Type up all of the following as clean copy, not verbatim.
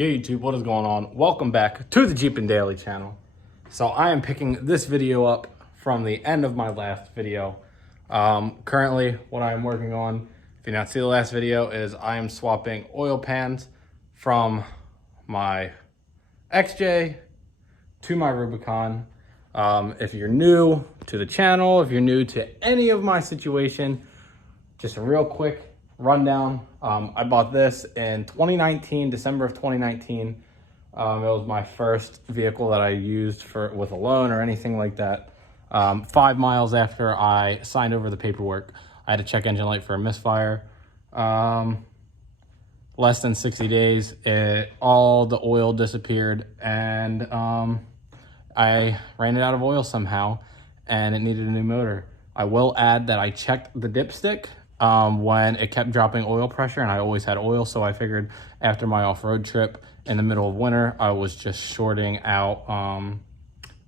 Yo YouTube, what is going on? Welcome back to the Jeepin' Daily channel. So I am picking this video up from the end of my last video. Currently, what I am working on, if you not see the last video, is I am swapping oil pans from my XJ to my Rubicon. If you're new to the channel, if you're new to any of my situation, just a real quick rundown. I bought this in 2019, December of 2019. It was my first vehicle that I used with a loan or anything like that. 5 miles after I signed over the paperwork, I had a check engine light for a misfire. Less than 60 days, all the oil disappeared, and I ran it out of oil somehow, and it needed a new motor. I will add that I checked the dipstick when it kept dropping oil pressure, and I always had oil, so I figured after my off-road trip in the middle of winter, I was just shorting out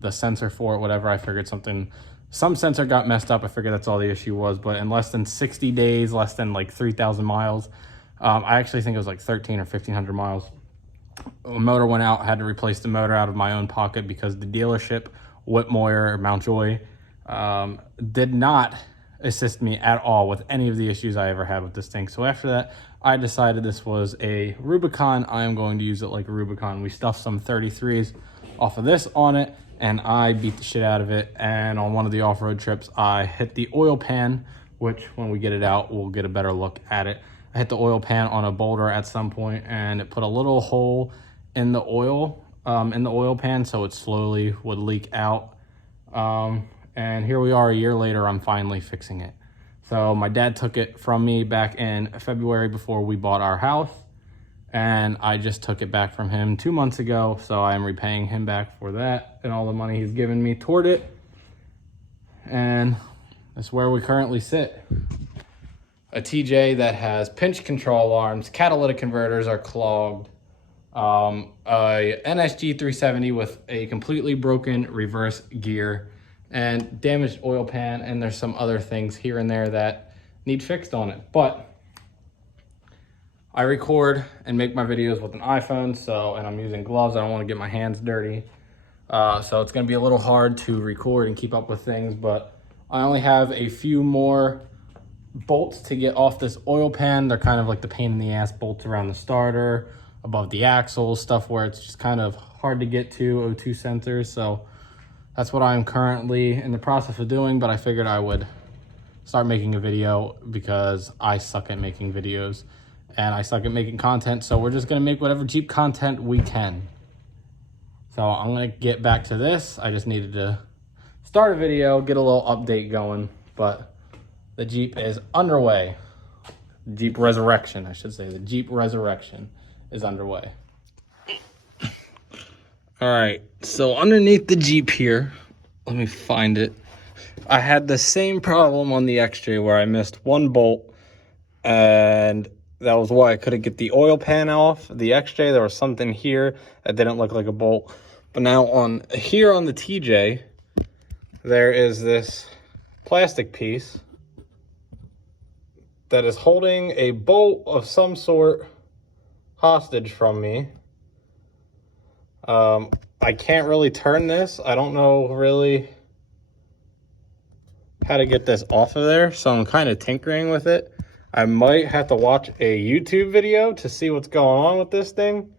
the sensor for it, whatever. I figured some sensor got messed up. I figured that's all the issue was, but in less than 60 days, less than like 3,000 miles, I actually think it was like 1,300 or 1,500 miles, a motor went out. Had to replace the motor out of my own pocket because the dealership, Whitmoyer, Mountjoy, did not assist me at all with any of the issues I ever had with this thing. So after that, I decided this was a Rubicon. I am going to use it like a Rubicon. We stuffed some 33s off of this on it, and I beat the shit out of it. And on one of the off-road trips, I hit the oil pan, which when we get it out, we'll get a better look at it. I hit the oil pan on a boulder at some point, and it put a little hole in the oil pan, so it slowly would leak out. And here we are a year later, I'm finally fixing it. So my dad took it from me back in February before we bought our house, and I just took it back from him 2 months ago. So I am repaying him back for that and all the money he's given me toward it. And that's where we currently sit. A TJ that has pinch control arms, catalytic converters are clogged, a NSG 370 with a completely broken reverse gear, and damaged oil pan, and there's some other things here and there that need fixed on it. But I record and make my videos with an iPhone, and I'm using gloves. I don't want to get my hands dirty. So it's gonna be a little hard to record and keep up with things, but I only have a few more bolts to get off this oil pan. They're kind of like the pain in the ass bolts around the starter, above the axle, stuff where it's just kind of hard to get to, O2 sensors. So that's what I'm currently in the process of doing, but I figured I would start making a video because I suck at making videos and I suck at making content. So we're just gonna make whatever Jeep content we can. So I'm gonna get back to this. I just needed to start a video, get a little update going, but the Jeep is underway. Jeep Resurrection, I should say. The Jeep Resurrection is underway. All right, so underneath the Jeep here, let me find it. I had the same problem on the XJ where I missed one bolt, and that was why I couldn't get the oil pan off the XJ. There was something here that didn't look like a bolt. But now on here on the TJ, there is this plastic piece that is holding a bolt of some sort hostage from me. I can't really turn this. I don't know really how to get this off of there, so I'm kind of tinkering with it. I might have to watch a YouTube video to see what's going on with this thing,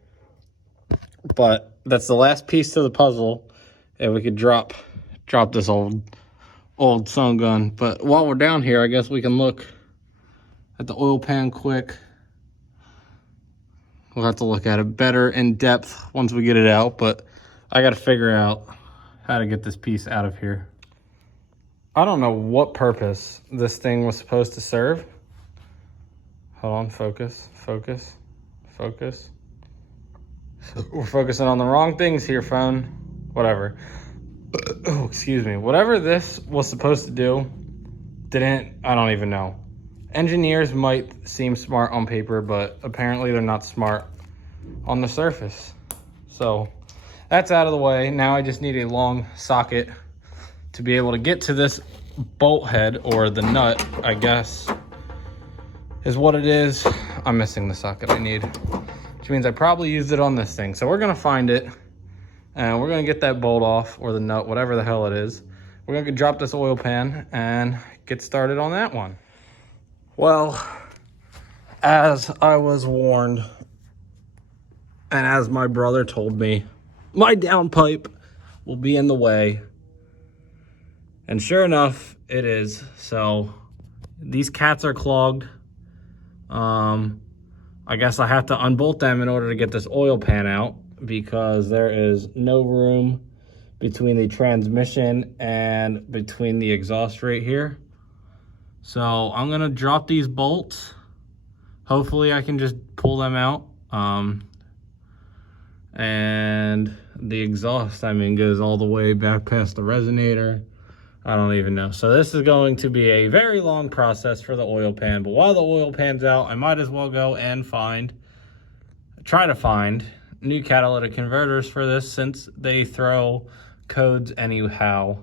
but that's the last piece to the puzzle, and we could drop this old sun gun. But while we're down here, I guess we can look at the oil pan quick. We'll have to look at it better in depth once we get it out, but I got to figure out how to get this piece out of here. I don't know what purpose this thing was supposed to serve. Hold on, focus. We're focusing on the wrong things here, phone. Whatever. Oh, excuse me. Whatever this was supposed to do, I don't even know. Engineers might seem smart on paper, but apparently they're not smart on the surface. So that's out of the way. Now I just need a long socket to be able to get to this bolt head, or the nut, I guess, is what it is. I'm missing the socket I need. which means I probably used it on this thing. So we're gonna find it and we're gonna get that bolt off, or the nut, whatever the hell it is. We're gonna drop this oil pan and get started on that one. Well, as I was warned, and as my brother told me, my downpipe will be in the way. And sure enough, it is. So these cats are clogged. I guess I have to unbolt them in order to get this oil pan out, because there is no room between the transmission and between the exhaust right here. So I'm gonna drop these bolts. Hopefully I can just pull them out. And the exhaust, I mean, goes all the way back past the resonator. I don't even know. So this is going to be a very long process for the oil pan. But while the oil pan's out, I might as well go and try to find new catalytic converters for this, since they throw codes anyhow.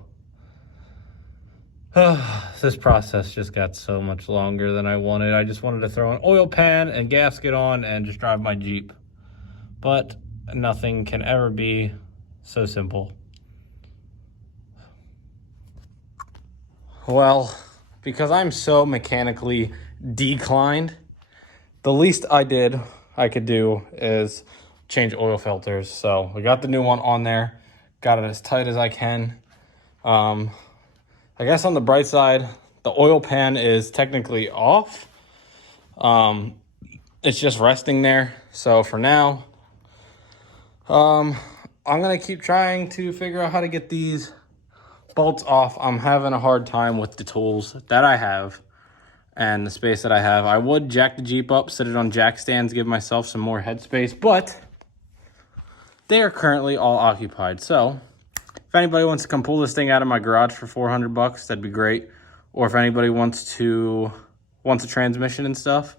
This process just got so much longer than I wanted. I just wanted to throw an oil pan and gasket on and just drive my Jeep. But nothing can ever be so simple. Well, because I'm so mechanically declined, the least I could do is change oil filters. So we got the new one on there, got it as tight as I can. I guess on the bright side, the oil pan is technically off. It's just resting there. So for now, I'm gonna keep trying to figure out how to get these bolts off. I'm having a hard time with the tools that I have and the space that I have. I would jack the Jeep up, sit it on jack stands, give myself some more headspace, but they are currently all occupied. So if anybody wants to come pull this thing out of my garage for 400 bucks, that'd be great. Or if anybody wants a transmission and stuff,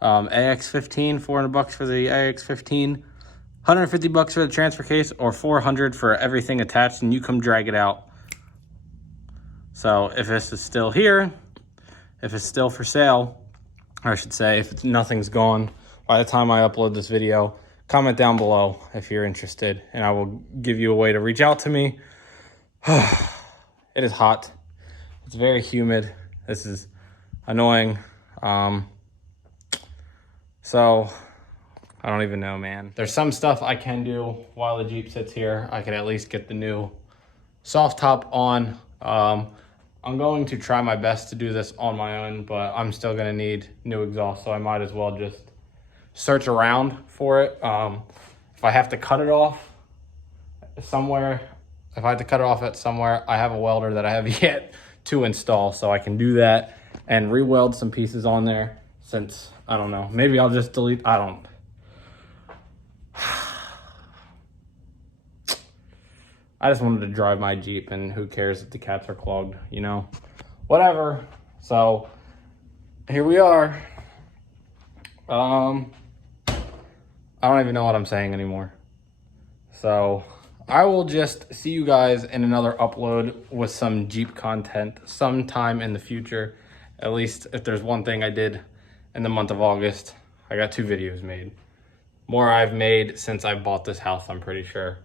AX15, 400 bucks for the AX15, 150 bucks for the transfer case, or 400 for everything attached, and you come drag it out. So if this is still here, if it's still for sale, or I should say, if nothing's gone by the time I upload this video, comment down below if you're interested, and I will give you a way to reach out to me. It is hot. It's very humid. This is annoying. So I don't even know, man. There's some stuff I can do while the Jeep sits here. I can at least get the new soft top on. I'm going to try my best to do this on my own, but I'm still gonna need new exhaust, so I might as well just search around for it. If I have to cut it off somewhere, I have a welder that I have yet to install, so I can do that and re-weld some pieces on there, since, I don't know, maybe I'll just delete, I just wanted to drive my Jeep, and who cares if the cats are clogged, you know? Whatever. So here we are. I don't even know what I'm saying anymore. So I will just see you guys in another upload with some Jeep content sometime in the future. At least if there's one thing I did in the month of August, I got 2 videos made. More I've made since I bought this house, I'm pretty sure.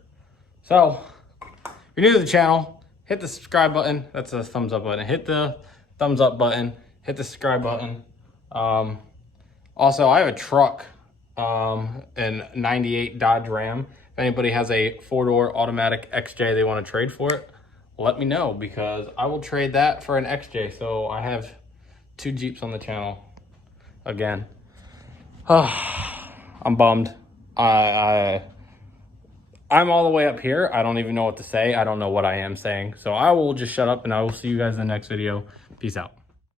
So if you're new to the channel, hit the subscribe button. That's a thumbs up button. Hit the thumbs up button. Hit the subscribe button. Also, I have a truck, an 98 Dodge Ram. If anybody has a 4-door automatic XJ they want to trade for it, let me know, because I will trade that for an XJ. So I have 2 Jeeps on the channel again. I'm bummed. I'm all the way up here. I don't even know what to say. I don't know what I am saying. So I will just shut up, and I will see you guys in the next video. Peace out.